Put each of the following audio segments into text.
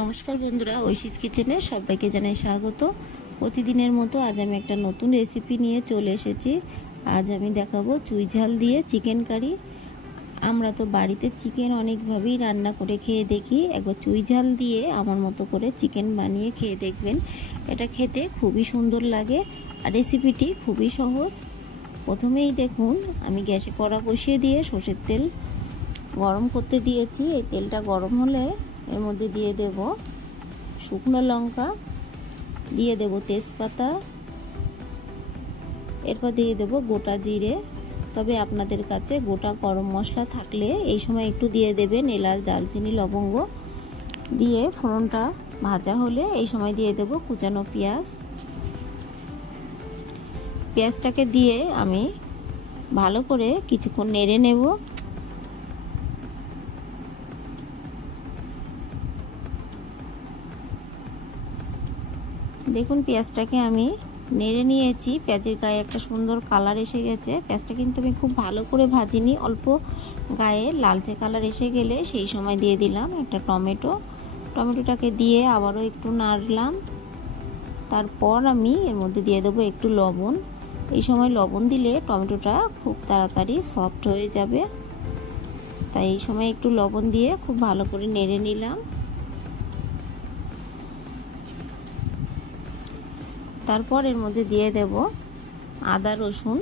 নমস্কার বন্ধুরা, ঐশীস কিচেনে সবাইকে জানাই স্বাগত। প্রতিদিনের মতো আজ আমি একটা নতুন রেসিপি নিয়ে চলে এসেছি। আজ আমি দেখাবো চুই ঝাল দিয়ে চিকেন কারি। আমরা তো বাড়িতে চিকেন অনেকভাবেই রান্না করে খেয়ে দেখি, একবার চুই ঝাল দিয়ে আমার মতো করে চিকেন বানিয়ে খেয়ে দেখবেন। এটা খেতে খুবই সুন্দর লাগে আর রেসিপিটি খুবই সহজ। প্রথমেই দেখুন, আমি গ্যাসে কড়া বসিয়ে দিয়ে সর্ষের তেল গরম করতে দিয়েছি। এই তেলটা গরম হলে এর মধ্যে দিয়ে দেব শুকনো লঙ্কা, দিয়ে দেব তেজপাতা, এরপর দিয়ে দেব গোটা জিরে। তবে আপনাদের কাছে গোটা গরম মশলা থাকলে এই সময় একটু দিয়ে দেবেন। এলাচ, দারচিনি, লবঙ্গ দিয়ে ফোড়নটা ভাজা হলে এই সময় দিয়ে দেব কুচানো পেঁয়াজ। পেঁয়াজটাকে দিয়ে আমি ভালো করে কিছুক্ষণ নেড়ে নেব। দেখুন, পেঁয়াজটাকে আমি নেড়ে নিয়েছি। পেঁয়াজের গায়ে একটা সুন্দর কালার এসে গেছে। পেঁয়াজটা কিন্তু আমি খুব ভালো করে ভাজিনি, অল্প গায়ে লালচে কালার এসে গেলে সেই সময় দিয়ে দিলাম একটা টমেটো। টমেটোটাকে দিয়ে আবারও একটু নাড়লাম। তারপর আমি এর মধ্যে দিয়ে দেবো একটু লবণ। এই সময় লবণ দিলে টমেটোটা খুব তাড়াতাড়ি সফট হয়ে যাবে, তাই এই সময় একটু লবণ দিয়ে খুব ভালো করে নেড়ে নিলাম। তারপর এর মধ্যে দিয়ে দেব আদা, রসুন,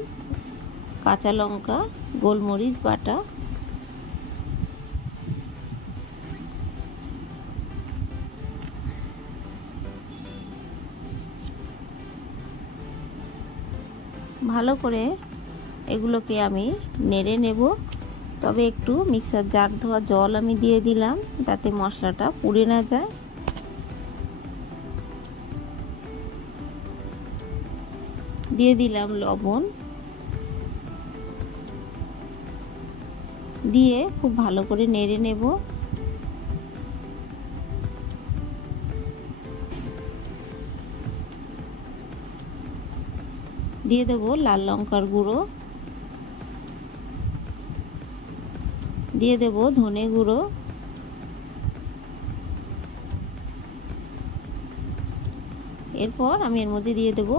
কাঁচা লঙ্কা, গোলমরিচ বাটা। ভালো করে এগুলোকে আমি নেড়ে নেব। তবে একটু মিক্সার জার ধোয়া জল আমি দিয়ে দিলাম, যাতে মশলাটা পুড়ে না যায়। দিয়ে দিলাম লবণ, দিয়ে খুব ভালো করে নেড়ে নেব। দিয়ে দেব লাল লঙ্কার গুঁড়ো, দিয়ে দেব ধনে গুঁড়ো, এরপর আমি এর মধ্যে দিয়ে দেব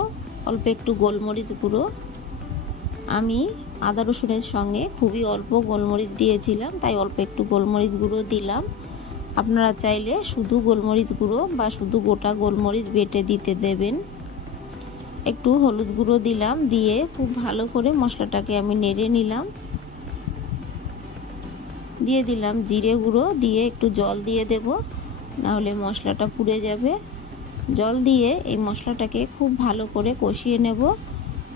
অল্প একটু গোলমরিচ গুঁড়ো। আমি আদা রসুনের সঙ্গে খুবই অল্প গোলমরিচ দিয়েছিলাম, তাই অল্প একটু গোলমরিচ গুঁড়ো দিলাম। আপনারা চাইলে শুধু গোলমরিচ গুঁড়ো বা শুধু গোটা গোলমরিচ বেটে দিতে দেবেন। একটু হলুদ গুঁড়ো দিলাম, দিয়ে খুব ভালো করে মশলাটাকে আমি নেড়ে নিলাম। দিয়ে দিলাম জিরে গুঁড়ো, দিয়ে একটু জল দিয়ে দেব, নাহলে মশলাটা পুড়ে যাবে। জল দিয়ে এই মশলাটাকে খুব ভালো করে কষিয়ে নেব।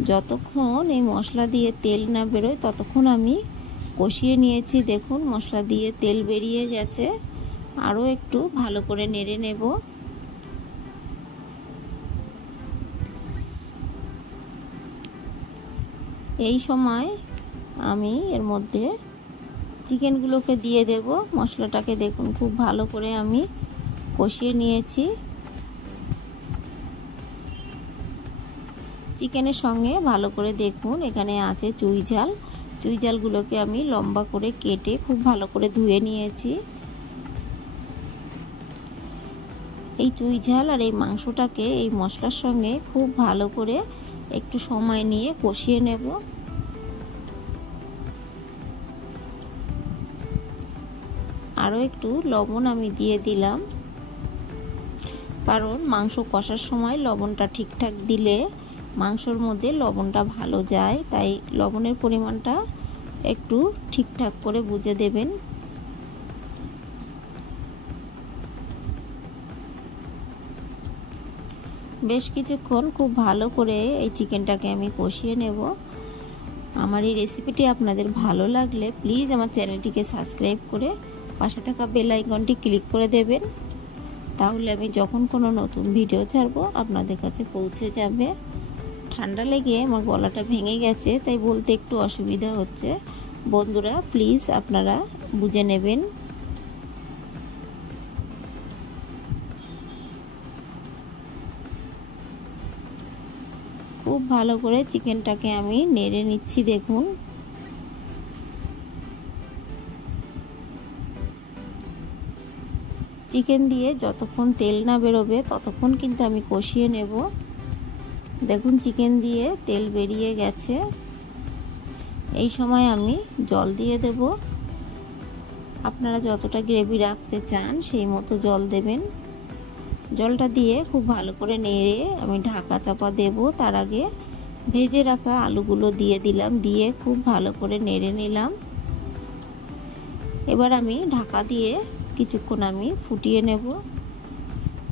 যতক্ষণ এই মশলা দিয়ে তেল না বেরোয় ততক্ষণ আমি কষিয়ে নিয়েছি। দেখুন, মশলা দিয়ে তেল বেরিয়ে গেছে। আরও একটু ভালো করে নেড়ে নেব। এই সময় আমি এর মধ্যে চিকেনগুলোকে দিয়ে দেব। মশলাটাকে দেখুন খুব ভালো করে আমি কষিয়ে নিয়েছি। চিকেনের সঙ্গে ভালো করে দেখুন এখানে আছে চুই ঝাল। চুই ঝালগুলোকে আমি লম্বা করে কেটে খুব ভালো করে ধুয়ে নিয়েছি। এই চুই ঝাল আর এই মাংসটাকে এই মশলার সঙ্গে খুব ভালো করে একটু সময় নিয়ে কষিয়ে নেব। আরও একটু লবণ আমি দিয়ে দিলাম, কারণ মাংস কষার সময় লবণটা ঠিকঠাক দিলে মাংসর মধ্যে লবণটা ভালো যায়, তাই লবণের পরিমাণটা একটু ঠিকঠাক করে বুঝে দেবেন। বেশ কিছুক্ষণ খুব ভালো করে এই চিকেনটাকে আমি কষিয়ে নেব। আমার এই রেসিপিটি আপনাদের ভালো লাগলে প্লিজ আমার চ্যানেলটিকে সাবস্ক্রাইব করে পাশে থাকা বেল আইকনটি ক্লিক করে দেবেন, তাহলে আমি যখন কোনো নতুন ভিডিও ছাড়বো আপনাদের কাছে পৌঁছে যাবে। ঠান্ডা লেগে আমার গলাটা ভেঙে গেছে, তাই বলতে একটু অসুবিধা হচ্ছে। বন্ধুরা প্লিজ আপনারা বুঝে নেবেন। খুব ভালো করে চিকেনটাকে আমি নেড়ে নিচ্ছি। দেখুন, চিকেন দিয়ে যতক্ষণ তেল না বেরোবে ততক্ষণ কিন্তু আমি কষিয়ে নেব। দেখুন চিকেন দিয়ে তেল বেরিয়ে গেছে। এই সময় আমি জল দিয়ে দেব। আপনারা যতটা গ্রেভি রাখতে চান সেই মতো জল দেবেন। জলটা দিয়ে খুব ভালো করে নেড়ে আমি ঢাকা চাপা দেব। তার আগে ভেজে রাখা আলুগুলো দিয়ে দিলাম, দিয়ে খুব ভালো করে নেড়ে নিলাম। এবার আমি ঢাকা দিয়ে কিছুক্ষণ আমি ফুটিয়ে নেব।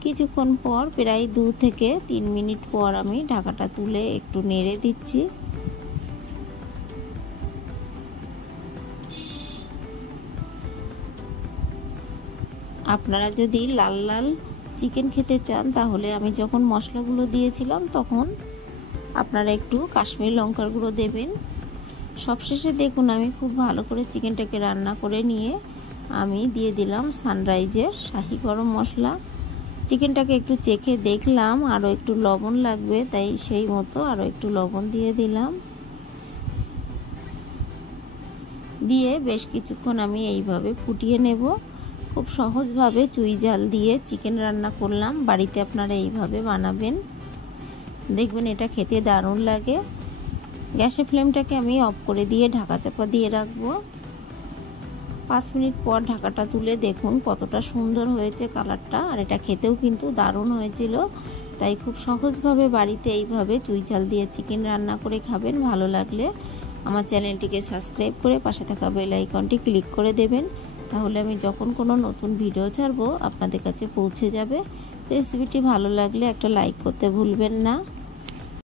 কিছুক্ষণ পর প্রায় 2 থেকে 3 মিনিট পর আমি ঢাকাটা তুলে একটু নেড়ে দিচ্ছি। আপনারা যদি লাল লাল চিকেন খেতে চান তাহলে আমি যখন মশলাগুলো দিয়েছিলাম তখন আপনারা একটু কাশ্মীরি লঙ্কার গুঁড়ো দেবেন। সবশেষে দেখুন আমি খুব ভালো করে চিকেনটাকে রান্না করে নিয়ে আমি দিয়ে দিলাম সানরাইজের শাহি গরম মশলা। চিকেনটাকে একটু চেখে দেখলাম আরও একটু লবণ লাগবে, তাই সেই মতো আরও একটু লবণ দিয়ে দিলাম। দিয়ে বেশ কিছুক্ষণ আমি এইভাবে ফুটিয়ে নেব। খুব সহজভাবে চুই ঝাল দিয়ে চিকেন রান্না করলাম। বাড়িতে আপনারা এইভাবে বানাবেন, দেখবেন এটা খেতে দারুণ লাগে। গ্যাসের ফ্লেমটাকে আমি অফ করে দিয়ে ঢাকা চাপা দিয়ে রাখবো। 5 মিনিট পর ঢাকাটা তুলে দেখুন কতটা সুন্দর হয়েছে কালারটা, আর এটা খেতেও কিন্তু দারুণ হয়েছিল। তাই খুব সহজভাবে বাড়িতে এইভাবে চুই ঝাল দিয়ে চিকেন রান্না করে খাবেন। ভালো লাগলে আমার চ্যানেলটিকে সাবস্ক্রাইব করে পাশে থাকা বেল আইকনটি ক্লিক করে দেবেন, তাহলে আমি যখন কোনো নতুন ভিডিও ছাড়বো আপনাদের কাছে পৌঁছে যাবে। রেসিপিটি ভালো লাগলে একটা লাইক করতে ভুলবেন না।